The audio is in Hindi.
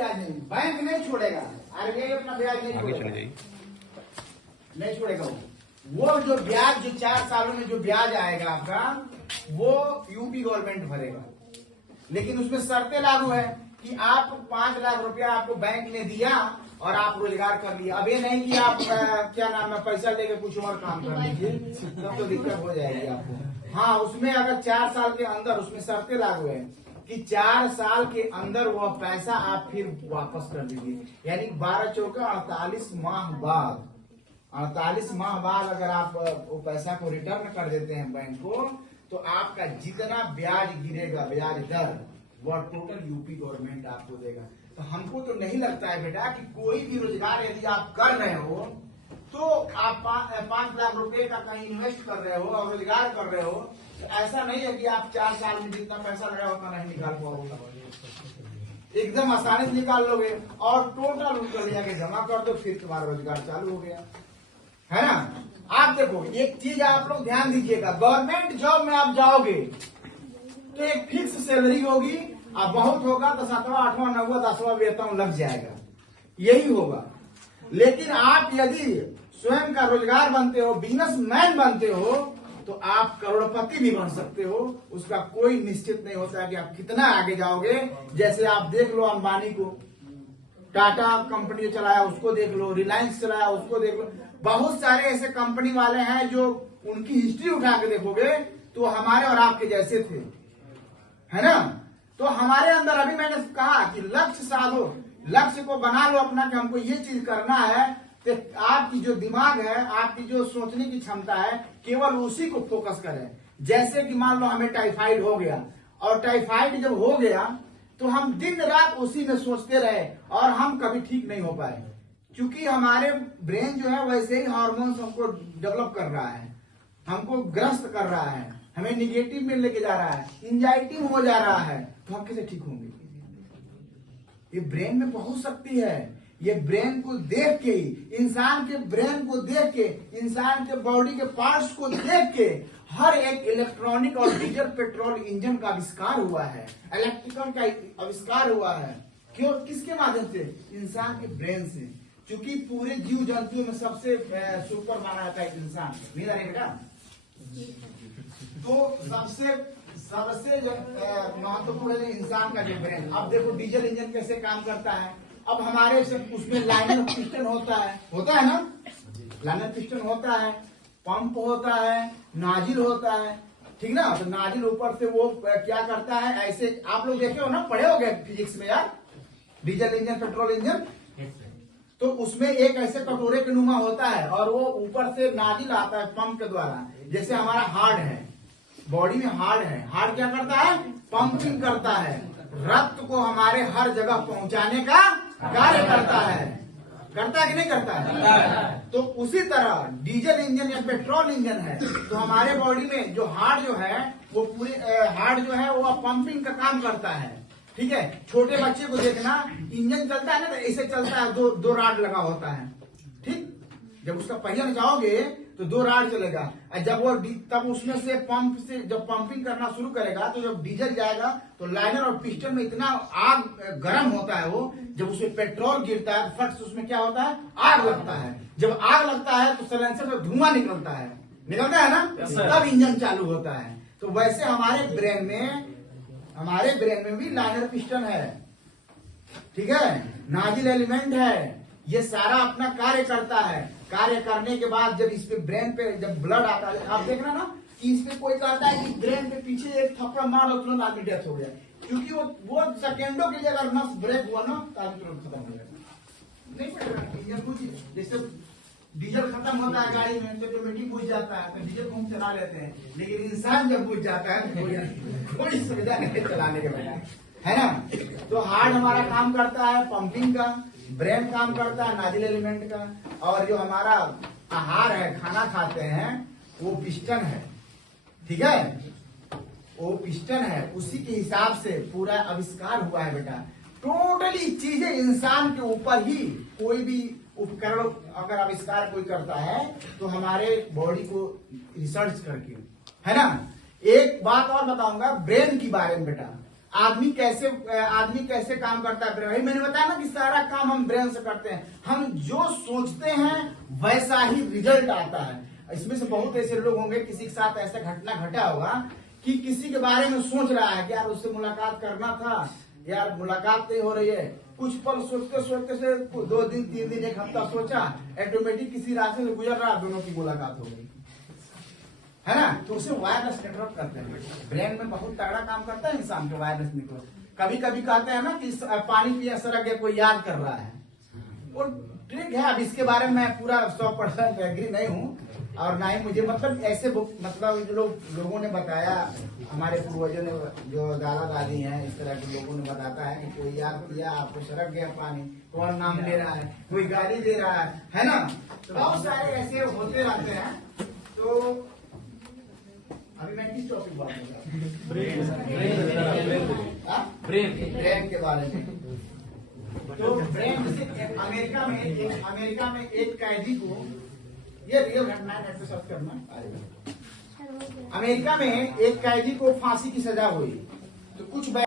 ब्याज नहीं, बैंक नहीं छोड़ेगा, आरबीआई अपना ब्याज नहीं छोड़ेगा, नहीं छोड़ेगा। वो जो ब्याज जो 4 सालों में जो ब्याज आएगा आपका, वो यूपी गवर्नमेंट भरेगा। लेकिन उसमें शर्तें लागू है कि आप 5 लाख रुपया आपको बैंक ने दिया और आप रोजगार कर लिया। अब ये नहीं कि आप क्या नाम है पैसा लेके कुछ और काम कर लीजिए, तब तो दिक्कत हो जाएगी आपको। हाँ, उसमें अगर 4 साल के अंदर उसमें शर्तें लागू है कि 4 साल के अंदर वह पैसा आप फिर वापस कर दीजिए। यानी 12 चौका 48 माह बाद, 48 माह बाद अगर आप वो पैसा को रिटर्न कर देते हैं बैंक को, तो आपका जितना ब्याज गिरेगा, ब्याज दर, वह टोटल यूपी गवर्नमेंट आपको देगा। तो हमको तो नहीं लगता है बेटा कि कोई भी रोजगार यदि आप कर रहे हो तो आप 5 लाख रुपए का कहीं इन्वेस्ट कर रहे हो और रोजगार कर रहे हो, तो ऐसा नहीं है कि आप 4 साल में जितना पैसा लगाया उतना नहीं निकाल पाओगे। एकदम आसानी से निकाल लोगे और टोटल उनको ले जाके जमा कर दो, फिर तुम्हारा रोजगार चालू हो गया, है ना। आप देखो, एक चीज आप लोग ध्यान दीजिएगा, गवर्नमेंट जॉब में आप जाओगे तो एक फिक्स सैलरी होगी, अब बहुत होगा तो 7वां 8वां 9वां 10वां वेतन लग जाएगा, यही होगा। लेकिन आप यदि स्वयं का रोजगार बनते हो, बिजनेसमैन बनते हो, तो आप करोड़पति भी बन सकते हो। उसका कोई निश्चित नहीं होता है कि आप कितना आगे जाओगे। जैसे आप देख लो अंबानी को, टाटा कंपनी चलाया उसको देख लो, रिलायंस चलाया उसको देख लो, बहुत सारे ऐसे कंपनी वाले हैं जो उनकी हिस्ट्री उठा के देखोगे तो हमारे और आपके जैसे थे, है ना। तो हमारे अंदर अभी मैंने कहा कि लक्ष्य साधो, लक्ष्य को बना लो अपना कि हमको ये चीज करना है। तो आपकी जो दिमाग है, आपकी जो सोचने की क्षमता है, केवल उसी को फोकस करें। जैसे कि मान लो हमें टाइफाइड हो गया, और टाइफाइड जब हो गया तो हम दिन रात उसी में सोचते रहे और हम कभी ठीक नहीं हो पाए, क्योंकि हमारे ब्रेन जो है वैसे ही हार्मोन्स हमको डेवलप कर रहा है, हमको ग्रस्त कर रहा है, हमें निगेटिव में लेके जा रहा है, एंजाइटी हो जा रहा है, तो हम कैसे ठीक होंगे। ये ब्रेन में बहुत शक्ति है। ये ब्रेन को देख के ही, इंसान के ब्रेन को देख के, इंसान के बॉडी के पार्ट्स को देख के हर एक इलेक्ट्रॉनिक और डीजल पेट्रोल इंजन का आविष्कार हुआ है, इलेक्ट्रिकल का आविष्कार हुआ है। क्यों, किसके माध्यम से? इंसान के ब्रेन से। क्योंकि पूरे जीव जंतुओं में सबसे सुपर माना जाता है इंसान, मेरा बेटा। तो सबसे महत्वपूर्ण है इंसान का जो ब्रेन। अब देखो डीजल इंजन कैसे काम करता है। अब हमारे से उसमें लाइनर पिस्टन होता है ना, लाइनर पिस्टन होता है, पंप होता है, नाजिल होता है, ठीक ना। तो नाजिल ऊपर से वो क्या करता है, ऐसे आप लोग देखे हो ना, पढ़े हो गए फिजिक्स में यार, डीजल इंजन पेट्रोल इंजन। तो उसमें एक ऐसे कटोरे के नुमा होता है और वो ऊपर से नाजिल आता है पंप के द्वारा। जैसे हमारा हार्ट है, बॉडी में हार्ट है, हार्ट क्या करता है, पंपिंग करता है, रक्त को हमारे हर जगह पहुंचाने का कार्य करता है कि नहीं करता है। तो उसी तरह डीजल इंजन या पेट्रोल इंजन है, तो हमारे बॉडी में जो हार्ट जो है वो पूरे हार्ट जो है वो पंपिंग का काम करता है, ठीक है। छोटे बच्चे को देखना, इंजन चलता है ना, तो ऐसे चलता है, दो राड लगा होता है, ठीक। जब उसका पहिया जाओगे तो 2 राड चलेगा, और जब वो तब उसमें से पंप से जब पंपिंग करना शुरू करेगा, तो जब डीजल जाएगा तो लाइनर और पिस्टन में इतना आग गर्म होता है, वो जब उसमें पेट्रोल गिरता है फट से उसमें क्या होता है, आग लगता है। जब आग लगता है तो सिलेंसर में धुआं निकलता है ना, तब इंजन चालू होता है। तो वैसे हमारे ब्रेन में भी लाइनर पिस्टन है, ठीक है, नाजिल एलिमेंट है, ये सारा अपना कार्य करता है। कार्य करने के बाद जब इस पे ब्रेन पे जब ब्लड आता है, आप देखना ना कि इस पे कोई कहता है कि ब्रेन पे पीछे एक थप्पड़ मार और तुरंत आदमी डेथ हो गया, क्योंकि वो सेकेंडों के लिए अगर नस ब्रेक हुआ ना तो आदमी तुरंत खत्म हो जाएगा। नहीं पड़ेगा कुछ, जैसे डीजल खत्म होता है गाड़ी में तो ऑटोमेटिक बुझ जाता है, तो डीजल हम चला लेते हैं, लेकिन इंसान जब बुझ जाता है तो कोई सुविधा नहीं चलाने के बजाय, है ना। तो हार्ट हमारा काम करता है पंपिंग का, ब्रेन काम करता है नाजिल एलिमेंट का, और जो हमारा आहार है, खाना खाते हैं, वो पिस्टन है, ठीक है, वो पिस्टन है। उसी के हिसाब से पूरा आविष्कार हुआ है बेटा। टोटली चीजें इंसान के ऊपर ही, कोई भी उपकरण अगर आविष्कार कोई करता है तो हमारे बॉडी को रिसर्च करके, है ना। एक बात और बताऊंगा ब्रेन के बारे में बेटा। आदमी कैसे काम करता है ब्रेन। मैंने बताया ना कि सारा काम हम ब्रेन से करते हैं। हम जो सोचते हैं वैसा ही रिजल्ट आता है। इसमें से बहुत ऐसे लोग होंगे, किसी के साथ ऐसा घटना घटा होगा कि किसी के बारे में सोच रहा है कि यार उससे मुलाकात करना था, यार मुलाकात नहीं हो रही है। कुछ पल सोचते सोचते से 2 दिन 3 दिन 1 हफ्ता सोचा, ऑटोमेटिक किसी रास्ते से गुजर रहा, दोनों की मुलाकात हो गई, है ना। तो उसे वायरलेस नेटवर्क करते हैं। ब्रेन में बहुत तगड़ा काम करता है इंसान के वायरलेस नेटवर्क। कभी कभी कहते हैं ना कि पानी पिया सड़क गया, कोई याद कर रहा है, और ठीक है। अब इसके बारे में मैं पूरा 100% एग्री नहीं हूँ, और ना ही मुझे मतलब ऐसे मतलब जो लोगों ने बताया, हमारे पूर्वजों ने, जो दादा दादी हैं, इस तरह के लोगों ने बताता है कि कोई याद किया, आपको सड़क गया पानी, कौन नाम ले रहा है, कोई गाली दे रहा है ना। तो बहुत सारे ऐसे होते रहते हैं। तो अभी मैं किस टॉपिक बात कर रहा हूँ? ब्रेन के बारे में। तो ब्रेन, जैसे अमेरिका में एक कैदी को, ये रियल घटना है, नेट पे सर्च करना। अमेरिका में एक कैदी को फांसी की सजा हुई। तो कुछ